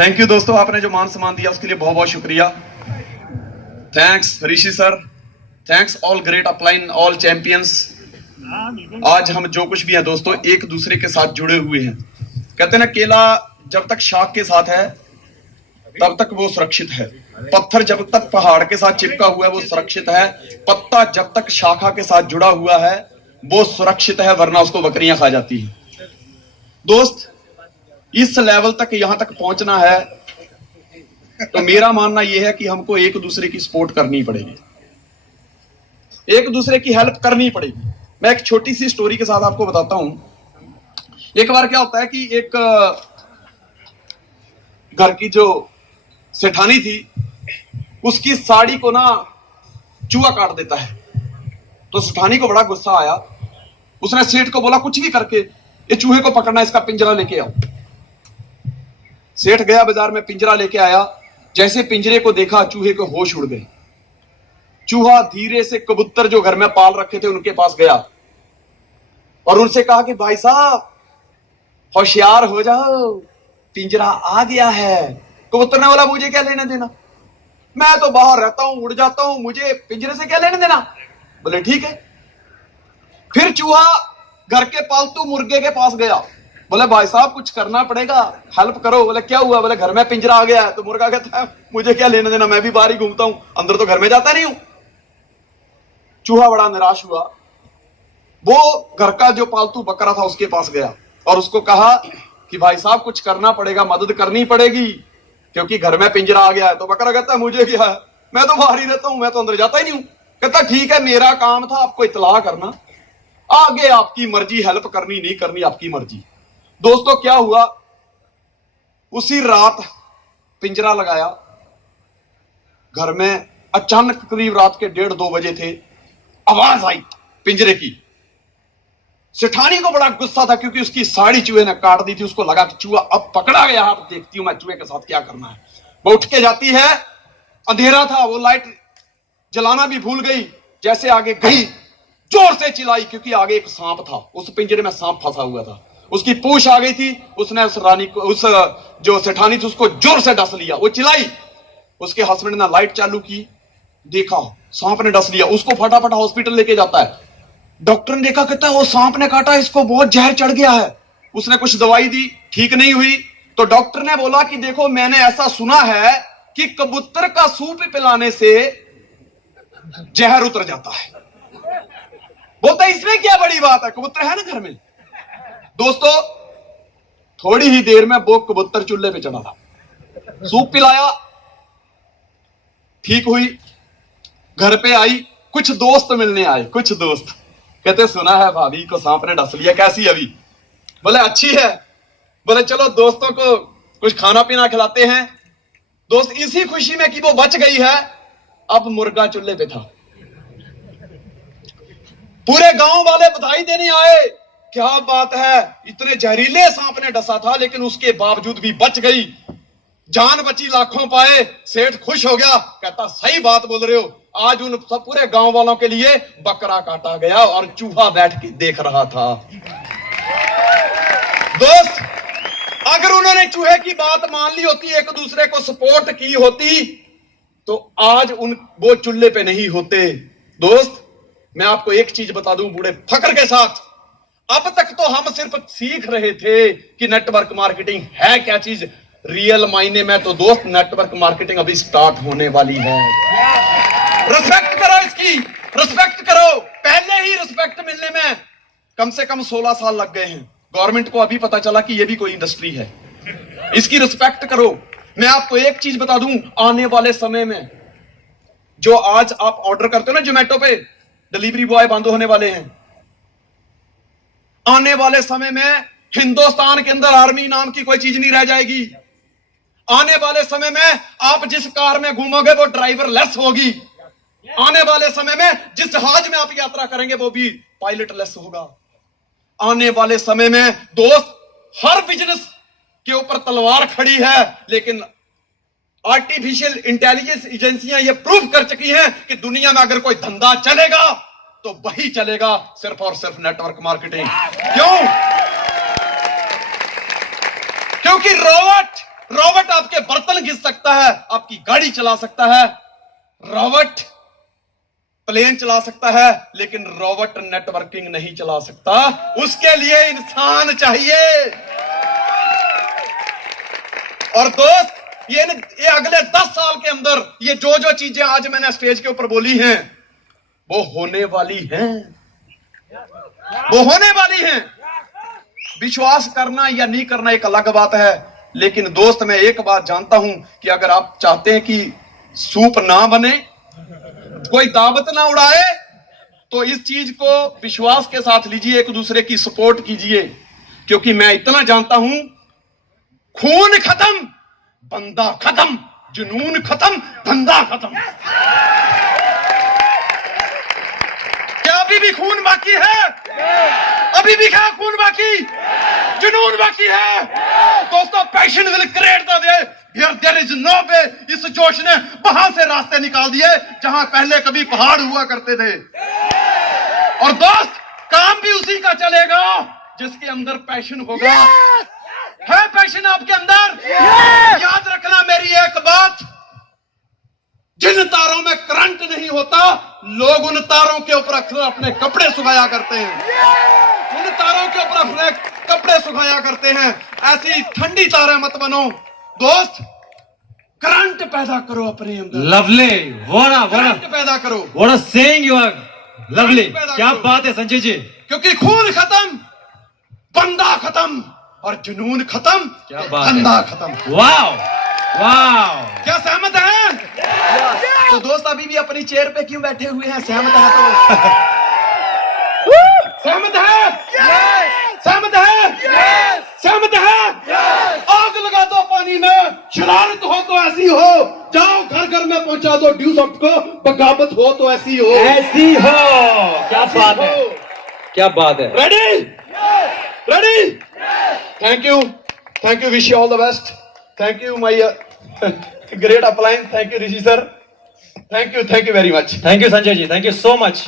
Thank you दोस्तों, आपने जो मान सम्मान दिया उसके लिए बहुत बहुत शुक्रिया। Thanks Rishi sir, thanks all great upline, all champions. आज हम जो कुछ भी हैं दोस्तों एक दूसरे के साथ जुड़े हुए हैं। कहते हैं ना, केला जब तक शाख के साथ है तब तक वो सुरक्षित है, पत्थर जब तक पहाड़ के साथ चिपका हुआ है वो सुरक्षित है, पत्ता जब तक शाखा के साथ जुड़ा हुआ है वो सुरक्षित है, वरना उसको बकरियां खा जाती हैं। दोस्त, इस लेवल तक यहां तक पहुंचना है तो मेरा मानना यह है कि हमको एक दूसरे की सपोर्ट करनी पड़ेगी, एक दूसरे की हेल्प करनी पड़ेगी। मैं एक छोटी सी स्टोरी के साथ आपको बताता हूं। एक बार क्या होता है कि एक घर की जो सेठानी थी उसकी साड़ी को ना चूहा काट देता है। तो सेठानी को बड़ा गुस्सा आया। उसने सेठ को बोला, कुछ भी करके ये चूहे को पकड़ना, इसका पिंजरा लेके आओ। सेठ गया बाजार में, पिंजरा लेके आया। जैसे पिंजरे को देखा चूहे को होश उड़ गए। चूहा धीरे से कबूतर जो घर में पाल रखे थे उनके पास गया और उनसे कहा कि भाई साहब होशियार हो जाओ, पिंजरा आ गया है। कबूतर ने बोला, मुझे क्या लेने देना, मैं तो बाहर रहता हूं, उड़ जाता हूं, मुझे पिंजरे से क्या लेने देना। बोले ठीक है। फिर चूहा घर के पालतू मुर्गे के पास गया। बोले भाई साहब कुछ करना पड़ेगा, हेल्प करो। बोले क्या हुआ। बोले घर में पिंजरा आ गया है। तो मुर्गा कहता है, मुझे क्या लेने देना, मैं भी बाहर ही घूमता हूं, अंदर तो घर में जाता नहीं हूं। चूहा बड़ा निराश हुआ। वो घर का जो पालतू बकरा था उसके पास गया और उसको कहा कि भाई साहब कुछ करना पड़ेगा, मदद करनी पड़ेगी, क्योंकि घर में पिंजरा आ गया है। तो बकरा कहता है, मुझे क्या है, मैं तो बाहर ही रहता हूं, मैं तो अंदर जाता ही नहीं हूं। कहता ठीक है, मेरा काम था आपको इत्तला करना, आगे आपकी मर्जी, हेल्प करनी नहीं करनी आपकी मर्जी। दोस्तों क्या हुआ, उसी रात पिंजरा लगाया घर में। अचानक करीब रात के 1:30-2 बजे थे, आवाज आई पिंजरे की। सेठानी को बड़ा गुस्सा था क्योंकि उसकी साड़ी चूहे ने काट दी थी। उसको लगा कि चूहा अब पकड़ा गया, अब देखती हूं मैं चूहे के साथ क्या करना है। वो उठ के जाती है, अंधेरा था, वो लाइट जलाना भी भूल गई। जैसे आगे गई जोर से चिल्लाई, क्योंकि आगे एक सांप था, उस पिंजरे में सांप फंसा हुआ था, उसकी पूंछ आ गई थी। उसने उस रानी को, उस जो सेठानी थी उसको जोर से डस लिया। वो चिल्लाई, उसके हस्बैंड ने लाइट चालू की, देखा सांप ने डस लिया। उसको फटाफट हॉस्पिटल लेके जाता है। डॉक्टर ने देखा, कहता है वो सांप ने काटा, इसको बहुत जहर चढ़ गया है। उसने कुछ दवाई दी, ठीक नहीं हुई। तो डॉक्टर ने बोला कि देखो मैंने ऐसा सुना है कि कबूतर का सूप पिलाने से जहर उतर जाता है। बोलता है इसमें क्या बड़ी बात है, कबूतर है ना घर में। दोस्तों थोड़ी ही देर में वो कबूतर चूल्हे पे चढ़ा था, सूप पिलाया, ठीक हुई, घर पे आई। कुछ दोस्त मिलने आए, कुछ दोस्त कहते सुना है भाभी को सांप ने डस लिया, कैसी अभी। बोले अच्छी है। बोले चलो दोस्तों को कुछ खाना पीना खिलाते हैं। दोस्त इसी खुशी में कि वो बच गई है, अब मुर्गा चूल्हे पे था। पूरे गांव वाले बधाई देने आए, क्या बात है, इतने जहरीले सांप ने डसा था लेकिन उसके बावजूद भी बच गई, जान बची लाखों पाए। सेठ खुश हो गया, कहता सही बात बोल रहे हो, आज उन सब पूरे गांव वालों के लिए बकरा काटा गया और चूहा बैठ के देख रहा था। दोस्त अगर उन्होंने चूहे की बात मान ली होती, एक दूसरे को सपोर्ट की होती, तो आज वो चूल्हे पे नहीं होते। दोस्त मैं आपको एक चीज बता दूं बूढ़े फक्र के साथ, अब तक तो हम सिर्फ सीख रहे थे कि नेटवर्क मार्केटिंग है क्या चीज। रियल मायने में तो दोस्त नेटवर्क मार्केटिंग अभी स्टार्ट होने वाली है। रिस्पेक्ट करो, इसकी रिस्पेक्ट करो। पहले ही रिस्पेक्ट मिलने में कम से कम 16 साल लग गए हैं। गवर्नमेंट को अभी पता चला कि ये भी कोई इंडस्ट्री है, इसकी रिस्पेक्ट करो। मैं आपको एक चीज बता दूं, आने वाले समय में जो आज आप ऑर्डर करते हो ना जोमेटो पे, डिलीवरी बॉय बंद होने वाले हैं। आने वाले समय में हिंदुस्तान के अंदर आर्मी नाम की कोई चीज नहीं रह जाएगी। आने वाले समय में आप जिस कार में घूमोगे वो ड्राइवर लेस होगी। आने वाले समय में जिस जहाज में आप यात्रा करेंगे वो भी पायलट लेस होगा। आने वाले समय में दोस्त हर बिजनेस के ऊपर तलवार खड़ी है, लेकिन आर्टिफिशियल इंटेलिजेंस एजेंसियां ये प्रूव कर चुकी हैं कि दुनिया में अगर कोई धंधा चलेगा तो वही चलेगा, सिर्फ और सिर्फ नेटवर्क मार्केटिंग। क्यों? क्योंकि रोबोट रॉबर्ट आपके बर्तन घिस सकता है, आपकी गाड़ी चला सकता है, रॉबर्ट प्लेन चला सकता है, लेकिन रॉबर्ट नेटवर्किंग नहीं चला सकता। उसके लिए इंसान चाहिए। और दोस्त, ये अगले 10 साल के अंदर ये जो चीजें आज मैंने स्टेज के ऊपर बोली हैं, वो होने वाली हैं, वो होने वाली हैं। विश्वास करना या नहीं करना एक अलग बात है, लेकिन दोस्त मैं एक बात जानता हूं कि अगर आप चाहते हैं कि सूप ना बने, कोई दावत ना उड़ाए, तो इस चीज को विश्वास के साथ लीजिए, एक दूसरे की सपोर्ट कीजिए। क्योंकि मैं इतना जानता हूं, खून खत्म, बंदा खत्म, जुनून खत्म, बंदा खत्म। क्या अभी भी खून बाकी है? अभी भी क्या खून बाकी, जुनून बाकी है? दोस्तों, passion will create the way here there is no way. इस जोश ने वहां से रास्ते निकाल दिए जहां पहले कभी पहाड़ हुआ करते थे। और दोस्त, काम भी उसी का चलेगा जिसके अंदर पैशन होगा। है पैशन आपके अंदर? याद रखना मेरी एक बात, जिन तारों में करंट नहीं होता, लोग उन तारों के ऊपर अक्सर अपने कपड़े सुखाया करते हैं। उन तारों के ऊपर अपने कपड़े सुखाया करते हैं। ऐसी ठंडी तारे मत बनो दोस्त, करंट पैदा करो अपने अंदर। लवली, करंट पैदा करो। What a saying you are, lovely. क्या बात है संजय जी। क्योंकि खून खत्म, बंदा खत्म, और जुनून खत्म, क्या बात बंदा खत्म। वाओ वाओ, क्या सहमत है? तो दोस्त, अभी भी अपनी चेयर पे क्यों बैठे हुए हैं? सहमत है तो सहमत है? सहमत है? सहमत है? आग लगा दो पानी में, शरारत हो तो ऐसी हो, जाओ घर घर में पहुंचा दो ड्यूसॉफ्ट को, बगावत हो तो ऐसी हो, ऐसी हो। क्या बात है, क्या बात है। Ready? Ready? Thank you, wish you all the best. Thank you my great upline. Thank you Rishi sir, thank you very much. Thank you Sanjay ji, thank you so much.